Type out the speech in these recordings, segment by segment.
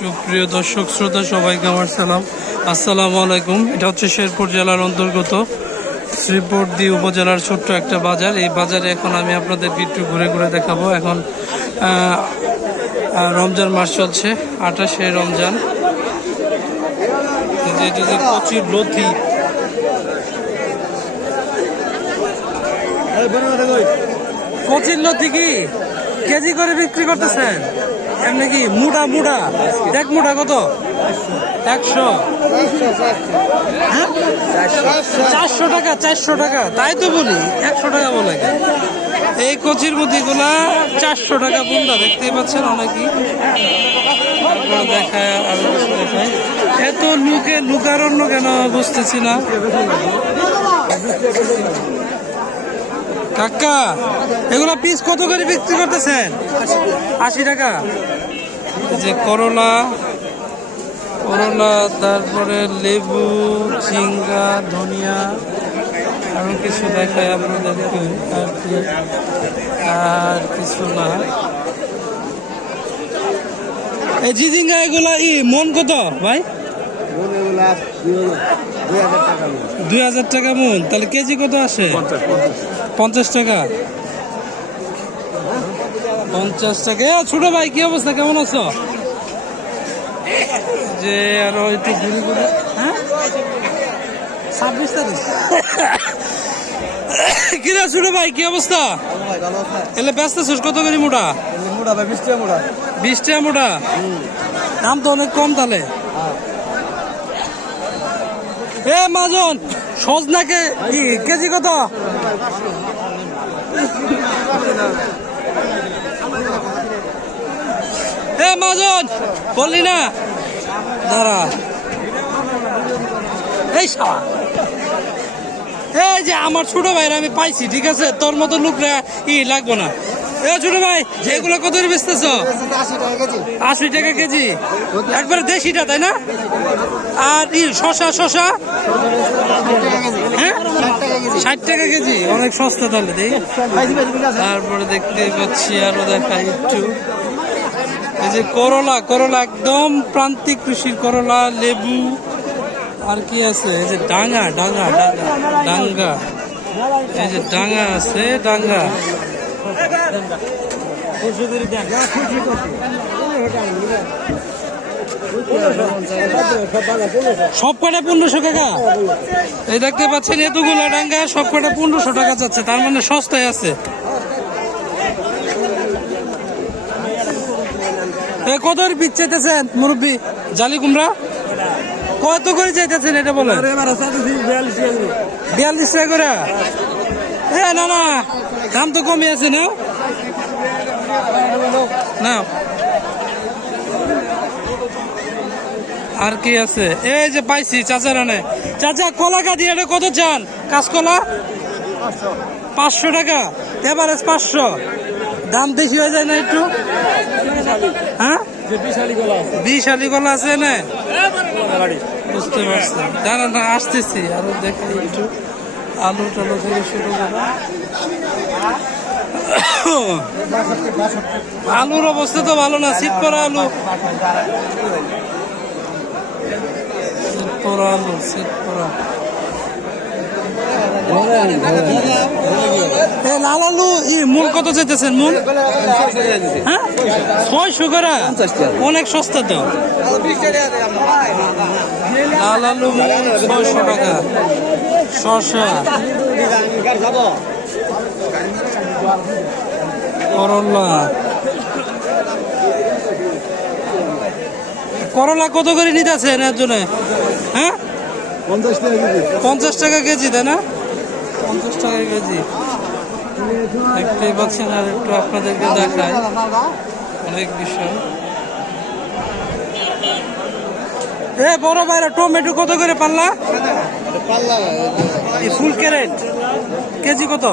সুপ্রিয় দর্শক শ্রোতা সবাইকে আমার সালাম, আসসালামু আলাইকুম। এটা হচ্ছে শেরপুর জেলার অন্তর্গত শ্রীপুরদি উপজেলার ছোট্ট একটা বাজার। এই বাজারে এখন আমি আপনাদেরকে একটু ঘুরে ঘুরে দেখাবো। এখন রমজান মাস চলছে, 28শে রমজান। এটা যে প্রচুর লথি, কচির লথি কি কেজি করে বিক্রি করতেছেন? এমনি কি মুড়া মুড়া? এক মুড়া কত? 100, 400 টাকা। 400 টাকা, তাই তো বলি 100 টাকা বলে। এই কচির মুদিগুলা 400 টাকা বুন্দা, দেখতেই পাচ্ছেন অনেকই। তারপরে দেখায় আরো কিছু দেখায়। এত লুকারণ্য কেন বুঝতেছি না। কাকা, এগুলা পিস কত করে বিক্রি করতেছেন? 80 টাকা। যে করলা, তারপরে লেবু, ঝিঙ্গা, ধনিয়া, আরো কিছু দেখায় আপনাদেরকে। আর কিছু না। এই ঝিঙ্গা এগুলা মন কত ভাই? 2000 টাকা মন। তাহলে কেজি কত আসে? 50 টাকা। 50 টাকা। ছোট ভাই, কি অবস্থা, কেমন আছো? যে আরো একটু ঘুরে ঘুরে। হ্যাঁ, 26 তারিখ। কি রে ছোট ভাই, কি অবস্থা? এলে ব্যস্ত আছিস? কত করে মোটা? 20 টাকা মোটা। দাম তো অনেক কম তাহলে। এ মাজন, সজনাকে কি কেজি কত? এ মাজন, বললি না? দাঁড়া, এই এই যে আমার ছোট ভাইরা আমি পাইছি, ঠিক আছে? তোর মতো লোকরা লাগবো না। এ ছোট ভাই, এগুলো কত বেচতেছ? 80 টাকা কেজি। একবারে দেশিটা, তাই না? আর শশা হ্যাঁ 60 টাকা কেজি, অনেক সস্তা তাহলে। তারপরে দেখতে পাচ্ছি আরো দেখাই একটু। এই যে করলা একদম প্রান্তিক কৃষির করলা, লেবু, আর কি আছে? এই যে ডাঙ্গা, এই যে ডাঙ্গা আছে, ডাঙ্গা। সব কটা 1500 টাকা। এই দেখতে পাচ্ছেন এতগুলা ডাঙ্গা, সব কটা 1500 টাকা যাচ্ছে, তার মানে সস্তায় আছে। কত পিস চাইতেছেন মুরব্বী? জালি কুমড়া কত করে চাইতেছেন এটা বলেন? 42 টাকা করে। না না, দাম তো কমে আছে না? না, আর কি আছে? এই যে পাইছি চাচা রানে। চাচা, কলা কাটি এটা কত চান? কাঁচকলা 500 টাকা। এভারেজ 500। দাম বেশি হয়ে যায় না একটু? হ্যাঁ, 20 আলি কলা আছে না? বুঝতে পারছি। দাঁড়ান, আসতেছি। আরো দেখি একটু। আলু টালু থেকে শুরু করে। আলুর অবস্থা তো ভালো না, শীত পড়া আলু। লাল আলু মূল কত চাইতেছেন? মূল 600 করে, অনেক সস্তা তো। লাল আলু 600 টাকা। শসা, করলা কত করে নিতেছেন এর জন্য? হ্যাঁ, 50 টাকা কেজি, তাই না? 50 টাকা কেজি। দেখতেই পাচ্ছেন। আর একটু আপনাদেরকে দেখায় অনেক বিষয়। বড় ভাইরা টমেটো কত করে পাল্লা? ফুল ক্যারেট কেজি কত?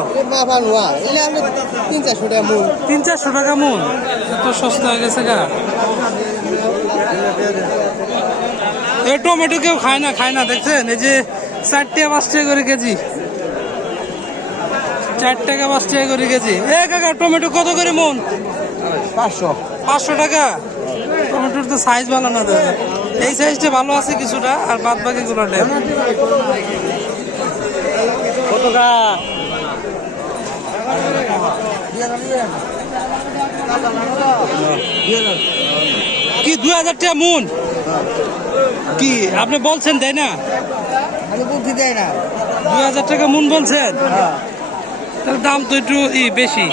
300-400 টাকা মন। এত সস্তা হয়ে গেছে গা। টমেটো কেউ খায় না, দেখছেন? এই যে 4 টাকা 5 টাকা করে কেজি। 4 টাকা 5 টাকা করে কেজি। কাকা, টমেটো কত করে মন? 500 টাকা। টমেটোর তো সাইজ ভালো না দাদা, এই সাইজটা ভালো আছে কিছুটা, আর বাদ বাকি গুলো নেই। কত টাকা? কি 2000 টাকা মন? কি আপনি বলছেন তাই না? দেয় না। 2000 টাকা মন বলছেন, তাহলে দাম তো একটু বেশি।